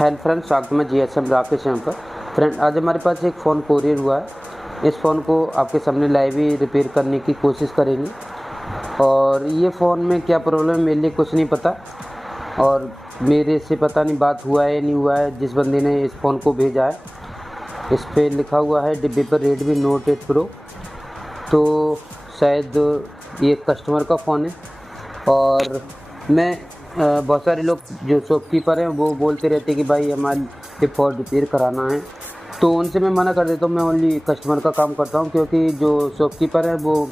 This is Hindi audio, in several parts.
हेलो फ्रेंड्स, स्वागत है GSM राकेश यहाँ पर। फ्रेंड, आज हमारे पास एक फ़ोन कोरियर हुआ है। इस फ़ोन को आपके सामने लाइव ही रिपेयर करने की कोशिश करेंगे। और ये फ़ोन में क्या प्रॉब्लम है मेरे लिए कुछ नहीं पता, और मेरे से पता नहीं बात हुआ है नहीं हुआ है। जिस बंदे ने इस फ़ोन को भेजा है इस पर लिखा हुआ है डिब्बे पर Redmi Note 8 Pro, तो शायद ये कस्टमर का फ़ोन है। और मैं बहुत सारे लोग जो शॉपकीपर हैं वो बोलते रहते कि भाई हमारे ये फ़ोन रिपेयर कराना है, तो उनसे मैं मना कर देता हूँ। मैं ओनली कस्टमर का काम करता हूँ, क्योंकि जो शॉपकीपर है वो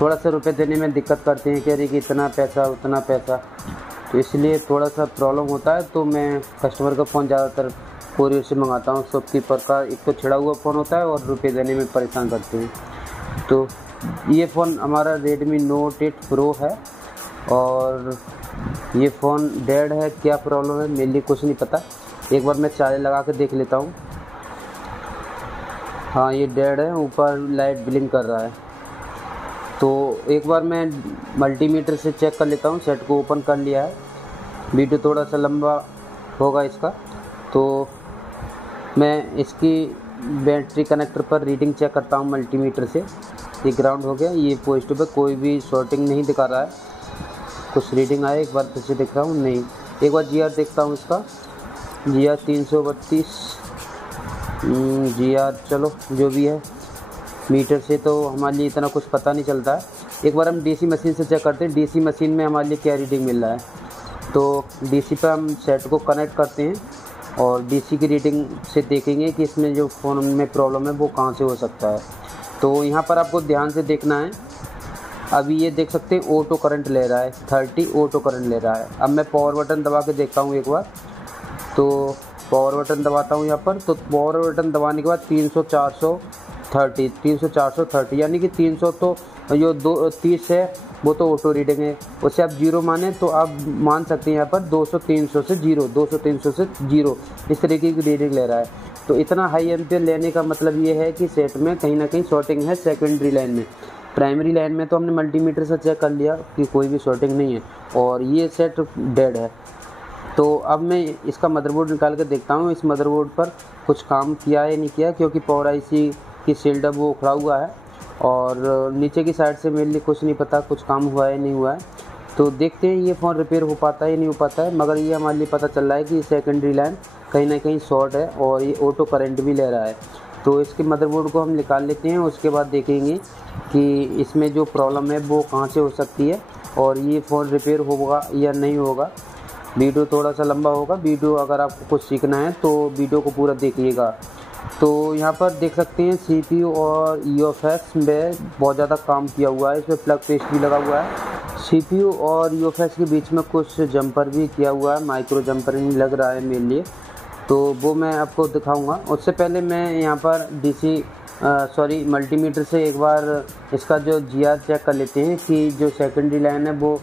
थोड़ा सा रुपए देने में दिक्कत करते हैं, कह रहे कि इतना पैसा उतना पैसा, तो इसलिए थोड़ा सा प्रॉब्लम होता है। तो मैं कस्टमर का फ़ोन ज़्यादातर कोरियर से मंगाता हूँ। शॉपकीपर का एक तो छिड़ा हुआ फ़ोन होता है और रुपये देने में परेशान करते हैं। तो ये फ़ोन हमारा Redmi Note 8 Pro है, और ये फ़ोन डेड है। क्या प्रॉब्लम है मेरे लिए कुछ नहीं पता। एक बार मैं चार्ज लगा के देख लेता हूँ। हाँ, ये डेड है, ऊपर लाइट ब्लिंक कर रहा है। तो एक बार मैं मल्टीमीटर से चेक कर लेता हूँ। सेट को ओपन कर लिया है। वीडियो थोड़ा सा लंबा होगा इसका, तो मैं इसकी बैटरी कनेक्टर पर रीडिंग चेक करता हूँ मल्टीमीटर से। ये ग्राउंड हो गया, ये पॉजिटिव पे कोई भी शॉर्टिंग नहीं दिखा रहा है। कुछ रीडिंग आया, एक बार फिर से देख रहा हूँ, नहीं। एक बार GR देखता हूँ इसका, GR 332 GR, चलो जो भी है। मीटर से तो हमारे लिए इतना कुछ पता नहीं चलता है। एक बार हम DC मशीन से चेक करते हैं, DC मशीन में हमारे लिए क्या रीडिंग मिल रहा है। तो DC पे हम सेट को कनेक्ट करते हैं और DC की रीडिंग से देखेंगे कि इसमें जो फ़ोन में प्रॉब्लम है वो कहाँ से हो सकता है। तो यहाँ पर आपको ध्यान से देखना है। अभी ये देख सकते हैं ऑटो करंट ले रहा है, 30 ऑटो करंट ले रहा है। अब मैं पावर बटन दबा के देखता हूँ एक बार। तो पावर बटन दबाता हूँ यहाँ पर, तो पावर बटन दबाने के बाद 300 430 यानी कि 300 तो जो 30 है वो तो ऑटो रीडिंग है। उससे आप जीरो माने तो आप मान सकते हैं यहाँ पर 200 300 से जीरो, 200 300 से जीरो, इस तरीके की रीडिंग ले रहा है। तो इतना हाई एम्पियर लेने का मतलब ये है कि सेट में कहीं ना कहीं शॉर्टिंग है सेकेंडरी लाइन में। प्राइमरी लाइन में तो हमने मल्टीमीटर से चेक कर लिया कि कोई भी शॉर्टिंग नहीं है, और ये सेट डेड है। तो अब मैं इसका मदरबोर्ड निकाल कर देखता हूँ इस मदरबोर्ड पर कुछ काम किया है नहीं किया, क्योंकि पावर IC की शील्ड अब वो उखड़ा हुआ है, और नीचे की साइड से मेरे लिए कुछ नहीं पता कुछ काम हुआ है नहीं हुआ है। तो देखते हैं ये फ़ोन रिपेयर हो पाता है नहीं हो पाता है। मगर ये हमारे लिए पता चल रहा है कि सेकेंडरी लाइन कहीं ना कहीं शॉर्ट है और ये ऑटो करंट भी ले रहा है। तो इसके मदरबोर्ड को हम निकाल लेते हैं, उसके बाद देखेंगे कि इसमें जो प्रॉब्लम है वो कहाँ से हो सकती है और ये फ़ोन रिपेयर होगा या नहीं होगा। वीडियो थोड़ा सा लंबा होगा। वीडियो अगर आपको कुछ सीखना है तो वीडियो को पूरा देखिएगा। तो यहाँ पर देख सकते हैं CPU और UFS में बहुत ज़्यादा काम किया हुआ है। इसमें प्लग पेस्ट भी लगा हुआ है। CPU और UFS के बीच में कुछ जंपर भी किया हुआ है, माइक्रो जंपर नहीं लग रहा है मेरे लिए, तो वो मैं आपको दिखाऊंगा। उससे पहले मैं यहाँ पर मल्टीमीटर से एक बार इसका जो GR चेक कर लेते हैं कि जो सेकेंडरी लाइन है वो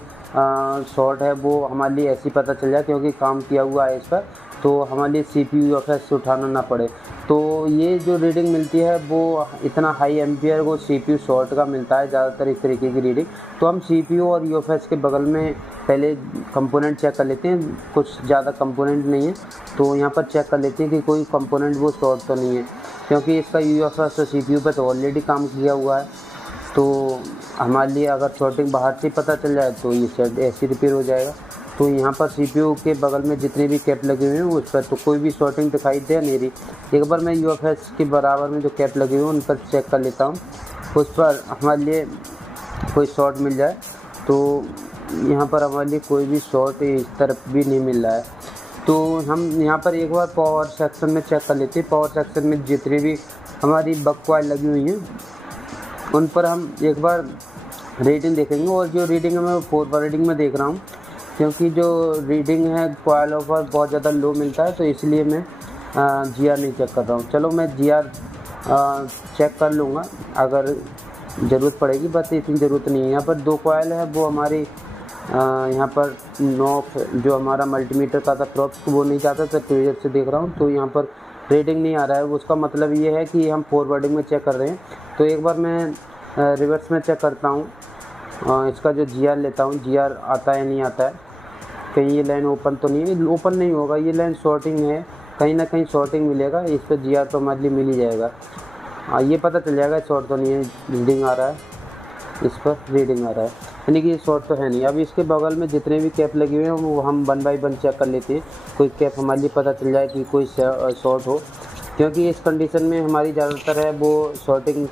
शॉर्ट है। वो हमारे लिए ऐसे ही पता चल जाए, क्योंकि काम किया हुआ है इस पर, तो हमारे लिए CPU UFS उठाना ना पड़े। तो ये जो रीडिंग मिलती है वो इतना हाई एम्पियर को CPU शॉर्ट का मिलता है ज़्यादातर इस तरीके की रीडिंग। तो हम CPU और UFS के बगल में पहले कंपोनेंट चेक कर लेते हैं। कुछ ज़्यादा कंपोनेंट नहीं है, तो यहाँ पर चेक कर लेते हैं कि कोई कंपोनेंट वो शॉर्ट तो नहीं है, क्योंकि इसका UFS और CPU पे तो ऑलरेडी काम किया हुआ है। तो हमारे लिए अगर शॉर्टिंग बाहर से पता चल जाए तो ये सेट ऐसे रिपेयर हो जाएगा। तो यहाँ पर CPU के बगल में जितने भी कैप लगे हुए हैं उस पर तो कोई भी शॉर्टिंग दिखाई दे नहीं रही। एक बार मैं UFS के बराबर में जो कैप लगे हुए हैं उन पर चेक कर लेता हूँ, उस पर हमारे लिए कोई शॉर्ट मिल जाए। तो यहाँ पर हमारे लिए कोई भी शॉर्ट इस तरफ भी नहीं मिल रहा है। तो हम यहाँ पर एक बार पावर सेक्शन में चेक कर लेते हैं। पावर सेक्शन में जितनी भी हमारी बक कॉइल लगी हुई हैं उन पर हम एक बार रीडिंग देखेंगे, और जो रीडिंग है मैं फॉरवर्ड रीडिंग में देख रहा हूँ, क्योंकि जो रीडिंग है कॉइलों पर बहुत ज़्यादा लो मिलता है, तो इसलिए मैं GR नहीं चेक कर रहा हूँ। चलो मैं GR चेक कर लूँगा अगर ज़रूरत पड़ेगी, बस इतनी ज़रूरत नहीं है। यहाँ पर 2 कॉइल है, वो हमारी यहाँ पर नॉक जो हमारा मल्टीमीटर का था प्रॉप्स वो नहीं चाहता था, ट्विजर से देख रहा हूँ तो यहाँ पर रीडिंग नहीं आ रहा है। उसका मतलब ये है कि हम फॉरवर्डिंग में चेक कर रहे हैं। तो एक बार मैं रिवर्स में चेक करता हूँ, इसका जो GR लेता हूँ, GR आता है नहीं आता है। कहीं ये लाइन ओपन तो नहीं है, ओपन नहीं होगा, ये लाइन शॉर्टिंग है, कहीं ना कहीं शॉर्टिंग मिलेगा। इस पर GR तो हमारे लिए मिल ही जाएगा। ये पता चल जाएगा शॉर्ट तो नहीं है, रीडिंग आ रहा है, इस पर रीडिंग आ रहा है, यानी कि ये शॉर्ट तो है नहीं। अब इसके बगल में जितने भी कैप लगे हुए हैं वो हम 1 बाय 1 चेक कर लेते हैं, कोई कैप हमारे लिए पता चल जाए कि कोई शॉर्ट हो, क्योंकि इस कंडीशन में हमारी ज़्यादातर है वो शॉर्टिंग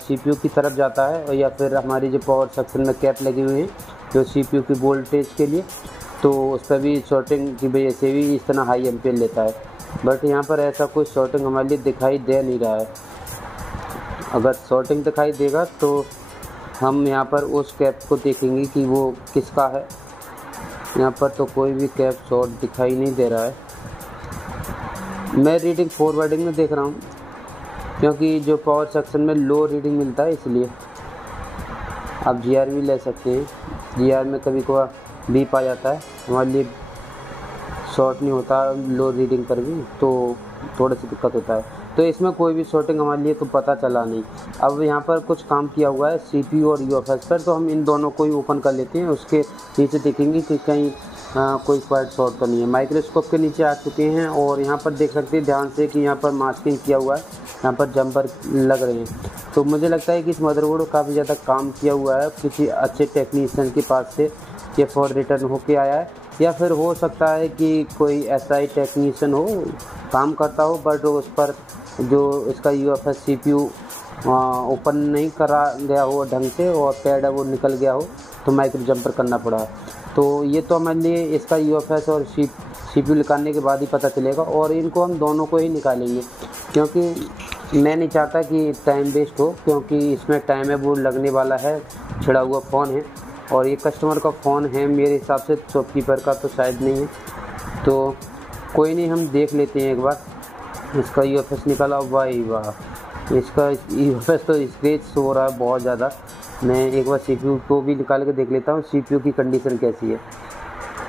CPU की तरफ जाता है, और या फिर हमारी जो पावर सेक्शन में कैप लगी हुई हैं जो CPU की वोल्टेज के लिए, तो उस पर भी शॉर्टिंग की वजह से भी इस तरह हाई एम्पेयर लेता है। बट यहाँ पर ऐसा कोई शॉर्टिंग हमारे लिए दिखाई दे नहीं रहा है। अगर शॉर्टिंग दिखाई देगा तो हम यहाँ पर उस कैप को देखेंगे कि वो किसका है। यहाँ पर तो कोई भी कैप शॉर्ट दिखाई नहीं दे रहा है। मैं रीडिंग फॉरवर्डिंग में देख रहा हूँ, क्योंकि जो पावर सेक्शन में लो रीडिंग मिलता है इसलिए। आप GR भी ले सकते हैं, GR में कभी कभार बीप आ जाता है, हमारे लिए शॉर्ट नहीं होता लो रीडिंग पर भी, तो थोड़ा सी दिक्कत होता है। तो इसमें कोई भी शॉर्टिंग हमारे लिए तो पता चला नहीं। अब यहाँ पर कुछ काम किया हुआ है CPU और UFS पर, तो हम इन दोनों को ही ओपन कर लेते हैं, उसके नीचे देखेंगे कि कहीं कोई क्वाइट शॉर्ट तो नहीं है। माइक्रोस्कोप के नीचे आ चुके हैं और यहाँ पर देख सकते हैं ध्यान से कि यहाँ पर मास्किंग किया हुआ है, यहाँ पर जंपर लग रहे हैं। तो मुझे लगता है कि इस मदरबोर्ड को काफ़ी ज़्यादा काम किया हुआ है किसी अच्छे टेक्नीशियन के पास से, ये फॉर रिटर्न होके आया है, या फिर हो सकता है कि कोई SI टेक्नीशियन हो काम करता हो, बट उस पर जो इसका UFS CPU ओपन नहीं करा गया हो ढंग से और पैड है वो निकल गया हो, तो माइक्रो जंपर करना पड़ा। तो ये तो हमारे लिए इसका UFS और CPU निकालने के बाद ही पता चलेगा, और इनको हम दोनों को ही निकालेंगे, क्योंकि मैं नहीं चाहता कि टाइम वेस्ट हो, क्योंकि इसमें टाइम है वो लगने वाला है। छिड़ा हुआ फ़ोन है और ये कस्टमर का फ़ोन है, मेरे हिसाब से शॉपकीपर का तो शायद नहीं है। तो कोई नहीं, हम देख लेते हैं एक बार। इसका UFS निकाला, भाई वाह, इसका UFS तो स्क्रेच हो रहा है बहुत ज़्यादा। मैं एक बार CPU को भी निकाल के देख लेता हूँ CPU की कंडीशन कैसी है।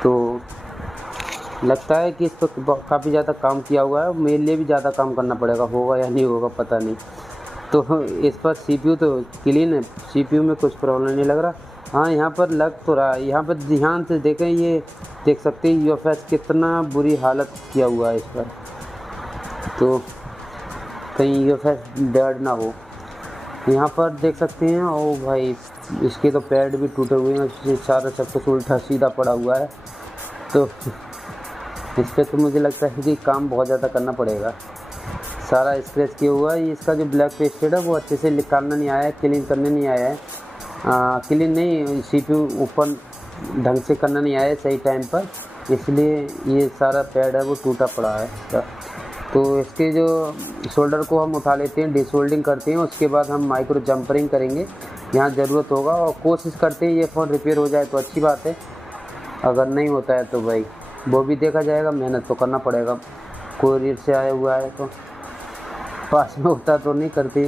तो लगता है कि इस पर काफ़ी ज़्यादा काम किया हुआ है, मेरे लिए भी ज़्यादा काम करना पड़ेगा, होगा या नहीं होगा पता नहीं। तो इस पर CPU तो क्लीन है, CPU में कुछ प्रॉब्लम नहीं लग रहा। हाँ, यहाँ पर लग तो रहा है, यहाँ पर ध्यान से देखें, ये देख सकते हैं UFS कितना बुरी हालत किया हुआ है इस पर, तो कहीं UFS डेड ना हो। यहाँ पर देख सकते हैं, ओ भाई इसके तो पैड भी टूटे हुए हैं, सारा सब कुछ उल्टा सीधा पड़ा हुआ है। तो इस पर तो मुझे लगता है कि काम बहुत ज़्यादा करना पड़ेगा। सारा स्क्रैच किया हुआ है, इसका जो ब्लैक पेस्टेड है वो अच्छे से निकालना नहीं आया है, क्लीन करने नहीं आया है, क्लीन नहीं, CPU ओपन ढंग से करना नहीं आया है सही टाइम पर, इसलिए ये सारा पैड है वो टूटा पड़ा है इसका। तो इसके जो शोल्डर को हम उठा लेते हैं, डिसोल्डिंग करते हैं, उसके बाद हम माइक्रो जंपरिंग करेंगे, यहाँ ज़रूरत होगा, और कोशिश करते हैं ये फ़ोन रिपेयर हो जाए तो अच्छी बात है। अगर नहीं होता है तो भाई वो भी देखा जाएगा, मेहनत तो करना पड़ेगा। कोरियर से आया हुआ है तो पास में होता तो नहीं करती,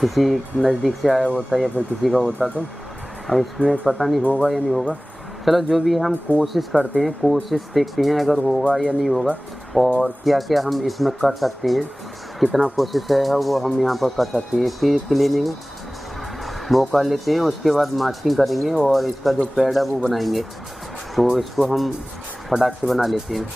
किसी नज़दीक से आया होता या फिर किसी का होता तो। अब इसमें पता नहीं होगा या नहीं होगा, चलो जो भी हम कोशिश करते हैं, कोशिश देखते हैं अगर होगा या नहीं होगा, और क्या क्या हम इसमें कर सकते हैं, कितना कोशिश है वो हम यहाँ पर कर सकते हैं। इसकी क्लीनिंग वो कर लेते हैं, उसके बाद मास्किंग करेंगे और इसका जो पैड है वो बनाएंगे, तो इसको हम फटाक से बना लेते हैं।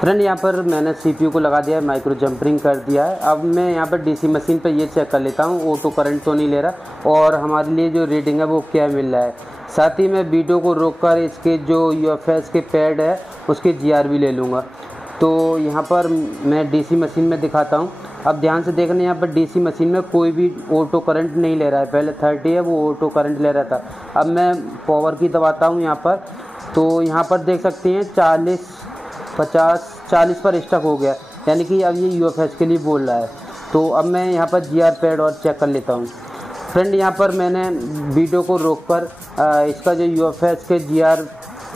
फ्रेंड यहाँ पर मैंने CPU को लगा दिया है, माइक्रो जंपरिंग कर दिया है। अब मैं यहाँ पर DC मशीन पर ये चेक कर लेता हूँ ऑटो करंट तो नहीं ले रहा और हमारे लिए जो रीडिंग है वो क्या मिल रहा है। साथ ही मैं वीडियो को रोककर इसके जो UFS के पैड है उसके GR भी ले लूँगा। तो यहाँ पर मैं DC मशीन में दिखाता हूँ। अब ध्यान से देखना, यहाँ पर DC मशीन में कोई भी ऑटो करंट नहीं ले रहा है। पहले 30 है वो ऑटो करंट ले रहा था। अब मैं पावर की दबाता हूँ यहाँ पर, तो यहाँ पर देख सकते हैं 40 पर स्टक हो गया, यानी कि अब ये UFS के लिए बोल रहा है। तो अब मैं यहाँ पर GR पैड और चेक कर लेता हूँ। फ्रेंड यहाँ पर मैंने वीडियो को रोककर इसका जो UFS के GR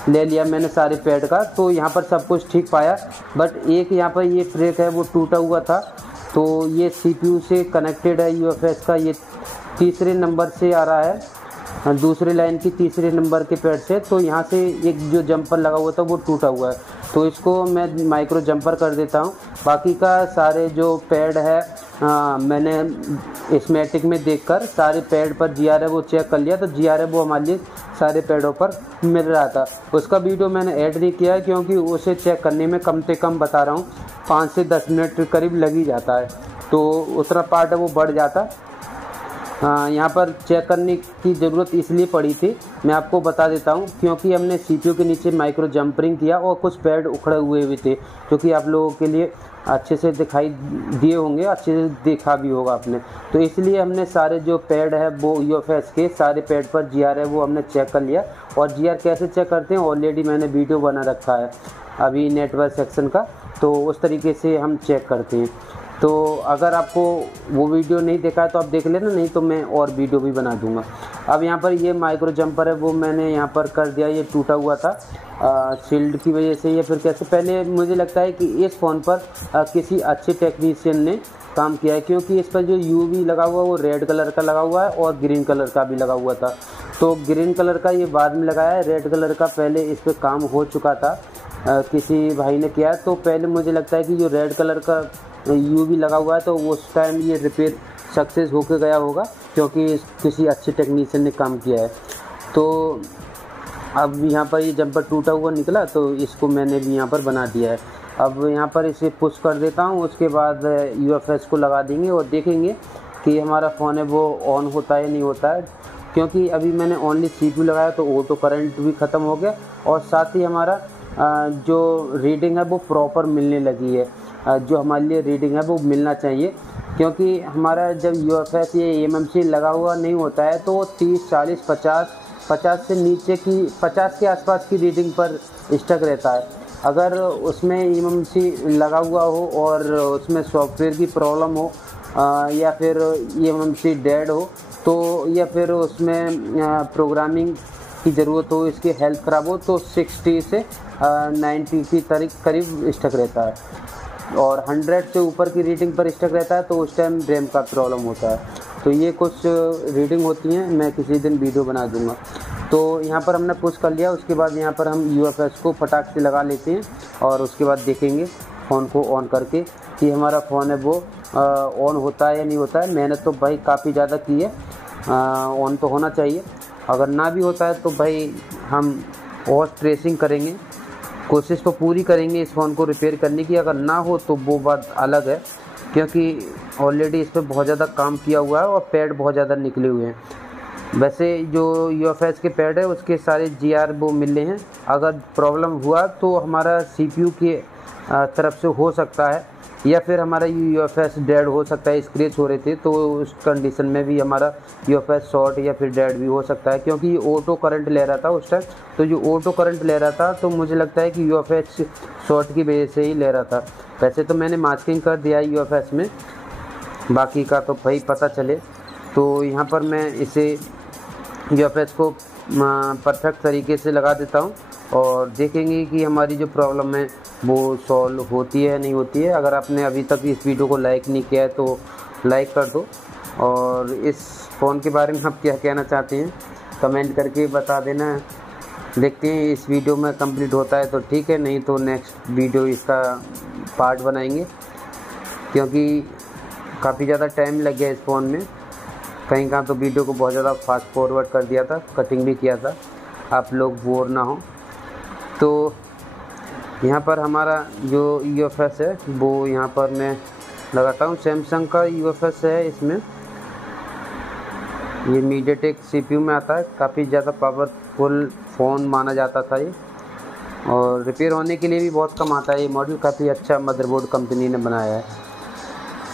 ले लिया मैंने सारे पैड का, तो यहाँ पर सब कुछ ठीक पाया। बट एक यहाँ पर ये ब्रेक है वो टूटा हुआ था, तो ये CPU से कनेक्टेड है UFS का, ये तीसरे नंबर से आ रहा है, दूसरे लाइन की तीसरे नंबर के पैड से। तो यहाँ से एक जो जंपर लगा हुआ था वो टूटा हुआ है, तो इसको मैं माइक्रो जंपर कर देता हूँ। बाकी का सारे जो पैड है मैंने स्कीमेटिक में देखकर सारे पैड पर GR है वो चेक कर लिया, तो GR है वो हमारे लिए सारे पैडों पर मिल रहा था। उसका वीडियो मैंने ऐड नहीं किया है क्योंकि उसे चेक करने में कम से कम बता रहा हूँ 5 से 10 मिनट करीब लग ही जाता है, तो उतना पार्ट है वो बढ़ जाता। यहाँ पर चेक करने की ज़रूरत इसलिए पड़ी थी, मैं आपको बता देता हूँ, क्योंकि हमने CPU के नीचे माइक्रो जंपरिंग किया और कुछ पैड उखड़े हुए भी थे, जो कि आप लोगों के लिए अच्छे से दिखाई दिए होंगे, अच्छे से देखा भी होगा आपने। तो इसलिए हमने सारे जो पैड है वो UFS के सारे पैड पर GR है वो हमने चेक कर लिया। और GR कैसे चेक करते हैं ऑलरेडी मैंने वीडियो बना रखा है अभी नेटवर्क सेक्शन का, तो उस तरीके से हम चेक करते हैं। तो अगर आपको वो वीडियो नहीं देखा है तो आप देख लेना, नहीं तो मैं और वीडियो भी बना दूंगा। अब यहाँ पर ये माइक्रो जंपर है वो मैंने यहाँ पर कर दिया, ये टूटा हुआ था शील्ड की वजह से या फिर कैसे। पहले मुझे लगता है कि इस फ़ोन पर किसी अच्छे टेक्नीशियन ने काम किया है, क्योंकि इस पर जो UV लगा हुआ है वो रेड कलर का लगा हुआ है और ग्रीन कलर का भी लगा हुआ था। तो ग्रीन कलर का ये बाद में लगाया है, रेड कलर का पहले इस पर काम हो चुका था, किसी भाई ने किया। तो पहले मुझे लगता है कि जो रेड कलर का UV लगा हुआ है तो उस टाइम ये रिपेयर सक्सेस होकर गया होगा, क्योंकि किसी अच्छे टेक्नीशियन ने काम किया है। तो अब यहाँ पर ये जंपर टूटा हुआ निकला, तो इसको मैंने भी यहाँ पर बना दिया है। अब यहाँ पर इसे पुश कर देता हूँ, उसके बाद UFS को लगा देंगे और देखेंगे कि हमारा फ़ोन है वो ऑन होता है नहीं होता है। क्योंकि अभी मैंने ओनली CPU लगाया तो ऑटो करंट भी ख़त्म हो गया और साथ ही हमारा जो रीडिंग है वो प्रॉपर मिलने लगी है, जो हमारे लिए रीडिंग है वो मिलना चाहिए। क्योंकि हमारा जब UFS ये MMC लगा हुआ नहीं होता है तो 30, 40, 50 से नीचे की 50 के आसपास की रीडिंग पर स्टक रहता है। अगर उसमें MMC लगा हुआ हो और उसमें सॉफ्टवेयर की प्रॉब्लम हो या फिर MMC डेड हो, तो या फिर उसमें प्रोग्रामिंग की ज़रूरत हो, इसकी हेल्थ ख़राब हो, तो 60 से 90 की करीब स्टक रहता है। और 100 से ऊपर की रीडिंग पर स्टक रहता है तो उस टाइम रैम का प्रॉब्लम होता है। तो ये कुछ रीडिंग होती हैं, मैं किसी दिन वीडियो बना दूंगा। तो यहाँ पर हमने पुश कर लिया, उसके बाद यहाँ पर हम UFS को फटाक से लगा लेते हैं और उसके बाद देखेंगे फ़ोन को ऑन करके कि हमारा फ़ोन है वो ऑन होता है या नहीं होता है। मेहनत तो भाई काफ़ी ज़्यादा की है, ऑन तो होना चाहिए। अगर ना भी होता है तो भाई हम और ट्रेसिंग करेंगे, कोशिश तो पूरी करेंगे इस फ़ोन को रिपेयर करने की। अगर ना हो तो वो बात अलग है, क्योंकि ऑलरेडी इस पर बहुत ज़्यादा काम किया हुआ है और पैड बहुत ज़्यादा निकले हुए हैं। वैसे जो UFS के पैड है उसके सारे GR वो मिल रहे हैं। अगर प्रॉब्लम हुआ तो हमारा CPU के तरफ से हो सकता है, या फिर हमारा UFS डेड हो सकता है, स्क्रैच हो रहे थे तो उस कंडीशन में भी हमारा UFS शॉर्ट या फिर डेड भी हो सकता है। क्योंकि ये ऑटो करंट ले रहा था उस टाइम, तो जो ऑटो करंट ले रहा था तो मुझे लगता है कि UFS शॉर्ट की वजह से ही ले रहा था। वैसे तो मैंने मास्किंग कर दिया है UFS में, बाकी का तो भाई पता चले। तो यहाँ पर मैं इसे UFS को परफेक्ट तरीके से लगा देता हूँ और देखेंगे कि हमारी जो प्रॉब्लम है वो सॉल्व होती है नहीं होती है। अगर आपने अभी तक इस वीडियो को लाइक नहीं किया है तो लाइक कर दो, और इस फ़ोन के बारे में आप क्या कहना चाहते हैं कमेंट करके बता देना। देखते हैं इस वीडियो में कंप्लीट होता है तो ठीक है, नहीं तो नेक्स्ट वीडियो इसका पार्ट बनाएंगे, क्योंकि काफ़ी ज़्यादा टाइम लग गया इस फ़ोन में। कहीं तो वीडियो को बहुत ज़्यादा फास्ट फॉरवर्ड कर दिया था, कटिंग भी किया था, आप लोग बोर ना हो। तो यहाँ पर हमारा जो UFS है वो यहाँ पर मैं लगाता हूँ। सैमसंग का UFS है, इसमें ये मीडियाटेक CPU में आता है। काफ़ी ज़्यादा पावरफुल फ़ोन माना जाता था ये, और रिपेयर होने के लिए भी बहुत कम आता है। ये मॉडल काफ़ी अच्छा मदरबोर्ड कंपनी ने बनाया है।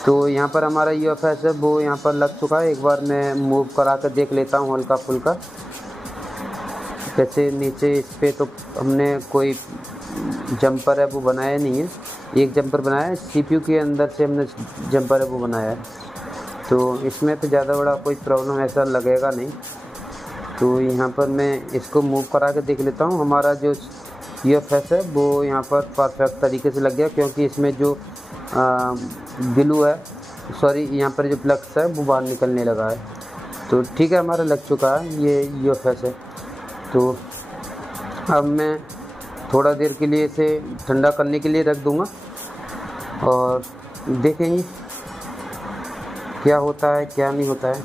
तो यहाँ पर हमारा UFS है वो यहाँ पर लग चुका है। एक बार मैं मूव करा कर देख लेता हूँ हल्का फुल्का। जैसे नीचे इस पर तो हमने कोई जंपर है वो बनाया नहीं है, एक जंपर बनाया है, CPU के अंदर से हमने जंपर है वो बनाया है। तो इसमें तो ज़्यादा बड़ा कोई प्रॉब्लम ऐसा लगेगा नहीं। तो यहाँ पर मैं इसको मूव करा के देख लेता हूँ। हमारा जो UFS है वो यहाँ पर परफेक्ट तरीके से लग गया, क्योंकि इसमें जो ग्लू है, सॉरी यहाँ पर जो प्लग्स है वो बाहर निकलने लगा है। तो ठीक है, हमारा लग चुका है ये UFS है। तो अब मैं थोड़ा देर के लिए इसे ठंडा करने के लिए रख दूँगा और देखेंगे क्या होता है क्या नहीं होता है।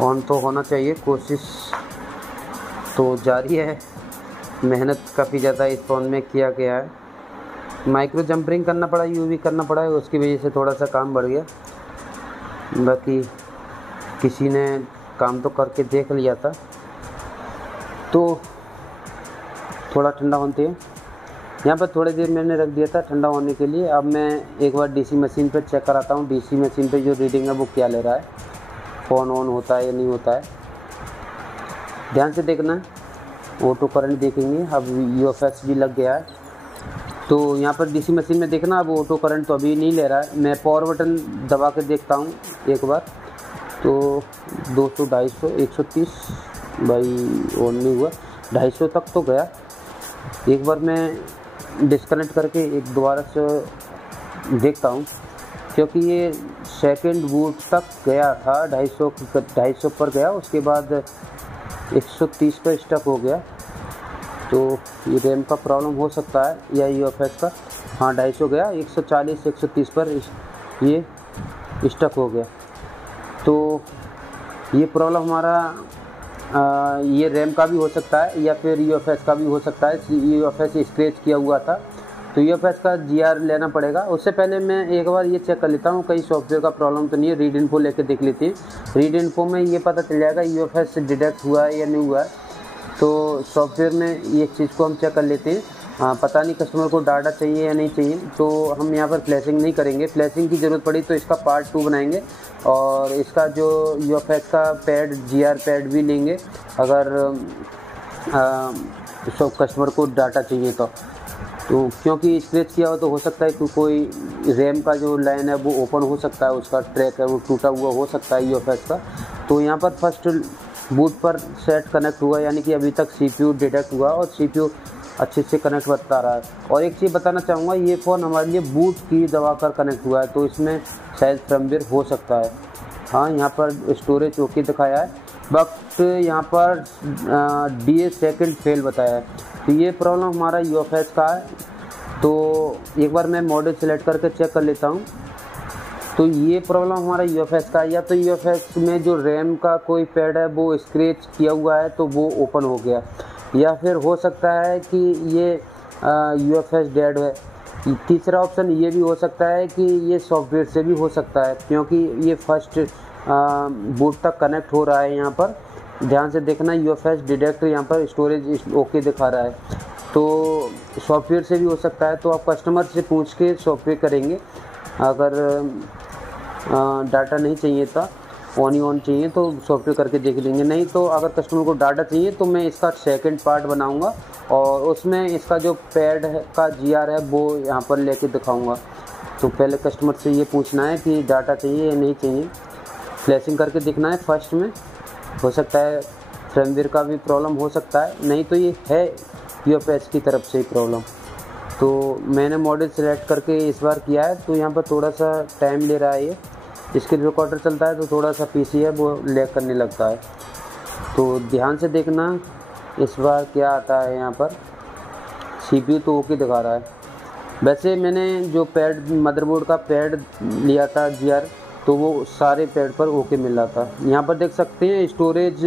ऑन तो होना चाहिए, कोशिश तो जारी है, मेहनत काफ़ी ज़्यादा इस फ़ोन में किया गया है। माइक्रो जंपरिंग करना पड़ा, UV करना पड़ा है, उसकी वजह से थोड़ा सा काम बढ़ गया। बाकी किसी ने काम तो करके देख लिया था। तो थोड़ा ठंडा होते हैं, यहाँ पर थोड़ी देर मैंने रख दिया था ठंडा होने के लिए। अब मैं एक बार DC मशीन पर चेक कराता हूँ, DC मशीन पे जो रीडिंग है वो क्या ले रहा है, फ़ोन ऑन होता है या नहीं होता है। ध्यान से देखना, ऑटो करंट देखेंगे। अब UFS भी लग गया है। तो यहाँ पर DC मशीन में देखना, अब ऑटो करंट तो अभी नहीं ले रहा है। मैं पावर बटन दबा के देखता हूँ एक बार, तो 200, 250, 130 भाई ऑन नहीं हुआ, 250 तक तो गया। एक बार मैं डिस्कनेक्ट करके एक दोबारा से देखता हूँ, क्योंकि ये सेकंड बूट तक गया था, 250 पर गया, उसके बाद 130 पर स्टक हो गया। तो ये रैम का प्रॉब्लम हो सकता है या UFS का। हाँ, 250 गया, 140 130 पर ये स्टक हो गया। तो ये प्रॉब्लम हमारा ये रैम का भी हो सकता है या फिर UFS का भी हो सकता है। UFS स्क्रैच किया हुआ था तो UFS का GR लेना पड़ेगा। उससे पहले मैं एक बार ये चेक कर लेता हूँ कहीं सॉफ्टवेयर का प्रॉब्लम तो नहीं है। रीड इन्फो लेके देख लेते हैं, रीड इन्फो में ये पता चल जाएगा UFS डिटेक्ट हुआ है या नहीं हुआ है। तो सॉफ्टवेयर में ये चीज़ को हम चेक कर लेते हैं। हाँ, पता नहीं कस्टमर को डाटा चाहिए या नहीं चाहिए, तो हम यहाँ पर फ्लैशिंग नहीं करेंगे। फ्लैशिंग की ज़रूरत पड़ी तो इसका पार्ट 2 बनाएंगे, और इसका जो UFS का पैड GR पैड भी लेंगे अगर सब कस्टमर को डाटा चाहिए तो क्योंकि स्क्रैच किया हो तो हो सकता है कि कोई रैम का जो लाइन है वो ओपन हो सकता है, उसका ट्रैक है वो टूटा हुआ हो सकता है UFS का। तो यहाँ पर फर्स्ट बूट पर सेट कनेक्ट हुआ, यानी कि अभी तक CPU डिटेक्ट हुआ और CPU अच्छे से कनेक्ट बता रहा है। और एक चीज़ बताना चाहूँगा, ये फ़ोन हमारे लिए बूट की दबाकर कनेक्ट हुआ है, तो इसमें शायद फर्मवेयर हो सकता है। हाँ, यहाँ पर स्टोरेज ओके दिखाया है, बट यहाँ पर DA सेकंड फेल बताया है। तो ये प्रॉब्लम हमारा UFS का है। तो एक बार मैं मॉडल सेलेक्ट करके चेक कर लेता हूँ। तो ये प्रॉब्लम हमारा UFS का है, या तो UFS में जो रैम का कोई पैड है वो स्क्रैच किया हुआ है तो वो ओपन हो गया, या फिर हो सकता है कि ये UFS डेड है। तीसरा ऑप्शन ये भी हो सकता है कि ये सॉफ्टवेयर से भी हो सकता है, क्योंकि ये फर्स्ट बूट तक कनेक्ट हो रहा है। यहाँ पर ध्यान से देखना, यूएफएस डिटेक्ट यहाँ पर स्टोरेज ओके दिखा रहा है, तो सॉफ्टवेयर से भी हो सकता है। तो आप कस्टमर से पूछ के सॉफ्टवेयर करेंगे। अगर डाटा नहीं चाहिए था, ऑन चाहिए तो सॉफ्टवेयर करके देख लेंगे। नहीं तो अगर कस्टमर को डाटा चाहिए तो मैं इसका सेकंड पार्ट बनाऊंगा और उसमें इसका जो पैड है का जीआर है वो यहाँ पर लेके दिखाऊंगा। तो पहले कस्टमर से ये पूछना है कि डाटा चाहिए या नहीं चाहिए, फ्लैशिंग करके दिखना है फर्स्ट में। हो सकता है फ्रेमवेयर का भी प्रॉब्लम हो सकता है, नहीं तो ये है यूएफएस की तरफ से ही प्रॉब्लम। तो मैंने मॉडल सेलेक्ट करके इस बार किया है, तो यहाँ पर थोड़ा सा टाइम ले रहा है। ये स्क्रीन रिकॉर्डर चलता है तो थोड़ा सा पीसी है वो लैग करने लगता है। तो ध्यान से देखना इस बार क्या आता है। यहाँ पर सीपीयू तो ओके दिखा रहा है। वैसे मैंने जो पैड मदरबोर्ड का पैड लिया था जीआर, तो वो सारे पैड पर ओके मिल रहा था। यहाँ पर देख सकते हैं स्टोरेज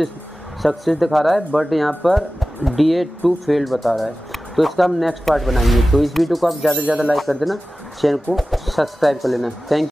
सक्सेस दिखा रहा है, बट यहाँ पर DA2 फेल्ड बता रहा है। तो इसका हम नेक्स्ट पार्ट बनाएंगे। तो इस वीडियो को आप ज़्यादा से ज़्यादा लाइक कर देना, चैनल को सब्सक्राइब कर लेना। Thank you.